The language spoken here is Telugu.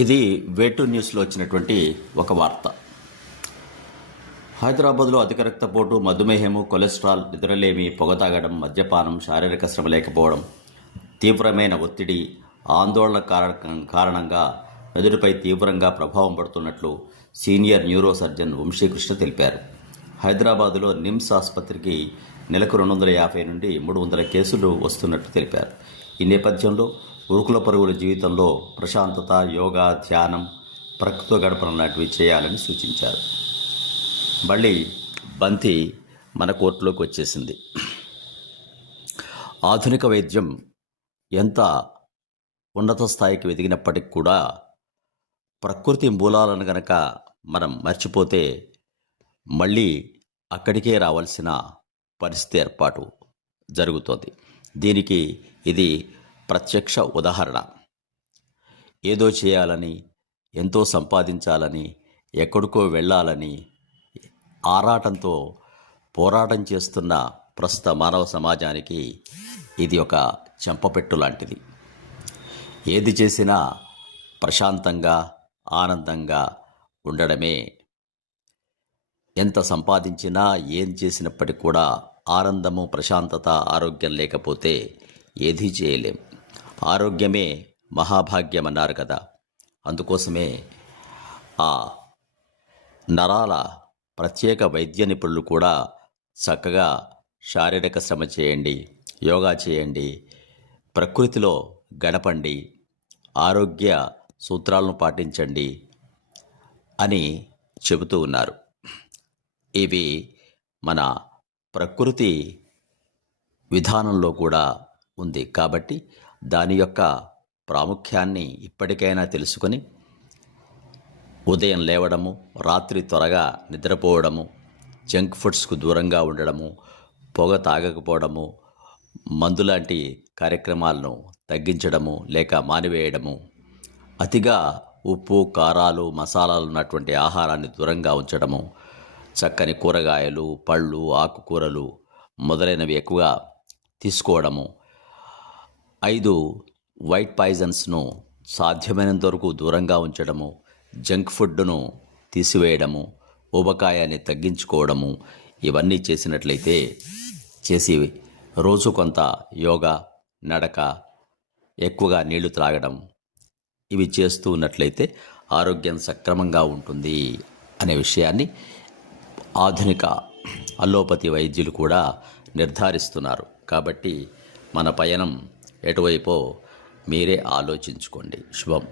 ఇది వేటూ న్యూస్లో వచ్చినటువంటి ఒక వార్త. హైదరాబాద్లో అధిక రక్తపోటు, మధుమేహము, కొలెస్ట్రాల్, నిద్రలేమి, పొగ తాగడం, మద్యపానం, శారీరక శ్రమ లేకపోవడం, తీవ్రమైన ఒత్తిడి, ఆందోళన కారణంగా మెదడుపై తీవ్రంగా ప్రభావం పడుతున్నట్లు సీనియర్ న్యూరో సర్జన్ వంశీకృష్ణ తెలిపారు. హైదరాబాదులో నిమ్స్ ఆసుపత్రికి నెలకు 250 నుండి 300 కేసులు వస్తున్నట్లు తెలిపారు. ఈ నేపథ్యంలో ఉరుకుల పరుగుల జీవితంలో ప్రశాంతత, యోగా, ధ్యానం, ప్రకృతితో గడపడం లాంటివి చేయాలని సూచించారు. మళ్ళీ బంతి మన కోర్టులోకి వచ్చేసింది. ఆధునిక వైద్యం ఎంత ఉన్నత స్థాయికి ఎదిగినప్పటికి కూడా ప్రకృతి మూలాలను గనక మనం మర్చిపోతే మళ్ళీ అక్కడికే రావాల్సిన పరిస్థితి ఏర్పాటు జరుగుతోంది. దీనికి ఇది ప్రత్యక్ష ఉదాహరణ. ఏదో చేయాలని, ఎంతో సంపాదించాలని, ఎక్కడికో వెళ్ళాలని ఆరాటంతో పోరాటం చేస్తున్న ప్రస్తుత మానవ సమాజానికి ఇది ఒక చెంపపెట్టు లాంటిది. ఏది చేసినా ప్రశాంతంగా, ఆనందంగా ఉండడమే. ఎంత సంపాదించినా, ఏం చేసినప్పటికీ కూడా ఆనందము, ప్రశాంతత, ఆరోగ్యం లేకపోతే ఏదీ చేయలేం. ఆరోగ్యమే మహాభాగ్యం అన్నారు కదా. అందుకోసమే ఆ నరాల ప్రత్యేక వైద్య నిపుణులు కూడా చక్కగా శారీరక శ్రమ చేయండి, యోగా చేయండి, ప్రకృతిలో గడపండి, ఆరోగ్య సూత్రాలను పాటించండి అని చెబుతూ ఉన్నారు. ఇవి మన ప్రకృతి విధానంలో కూడా ఉంది కాబట్టి దాని యొక్క ప్రాముఖ్యాన్ని ఇప్పటికైనా తెలుసుకొని ఉదయం లేవడము, రాత్రి త్వరగా నిద్రపోవడము, జంక్ ఫుడ్స్కు దూరంగా ఉండడము, పొగ తాగకపోవడము, మందులాంటి కార్యక్రమాలను తగ్గించడము లేక మానివేయడము, అతిగా ఉప్పు, కారాలు, మసాలాలు ఉన్నటువంటి ఆహారాన్ని దూరంగా ఉంచడము, చక్కని కూరగాయలు, పళ్ళు, ఆకుకూరలు మొదలైనవి ఎక్కువగా తీసుకోవడము, 5 వైట్ పాయిజన్స్ను సాధ్యమైనంత వరకు దూరంగా ఉంచడము, జంక్ ఫుడ్ను తీసివేయడము, ఊబకాయాన్ని తగ్గించుకోవడము, ఇవన్నీ చేసినట్లయితే చేసి రోజు కొంత యోగా, నడక, ఎక్కువగా నీళ్లు త్రాగడం ఇవి చేస్తూ ఉన్నట్లయితే ఆరోగ్యం సక్రమంగా ఉంటుంది అనే విషయాన్ని ఆధునిక అల్లోపతి వైద్యులు కూడా నిర్ధారిస్తున్నారు. కాబట్టి మన పయనం ఎటువైపో మీరే ఆలోచించుకోండి. శుభం.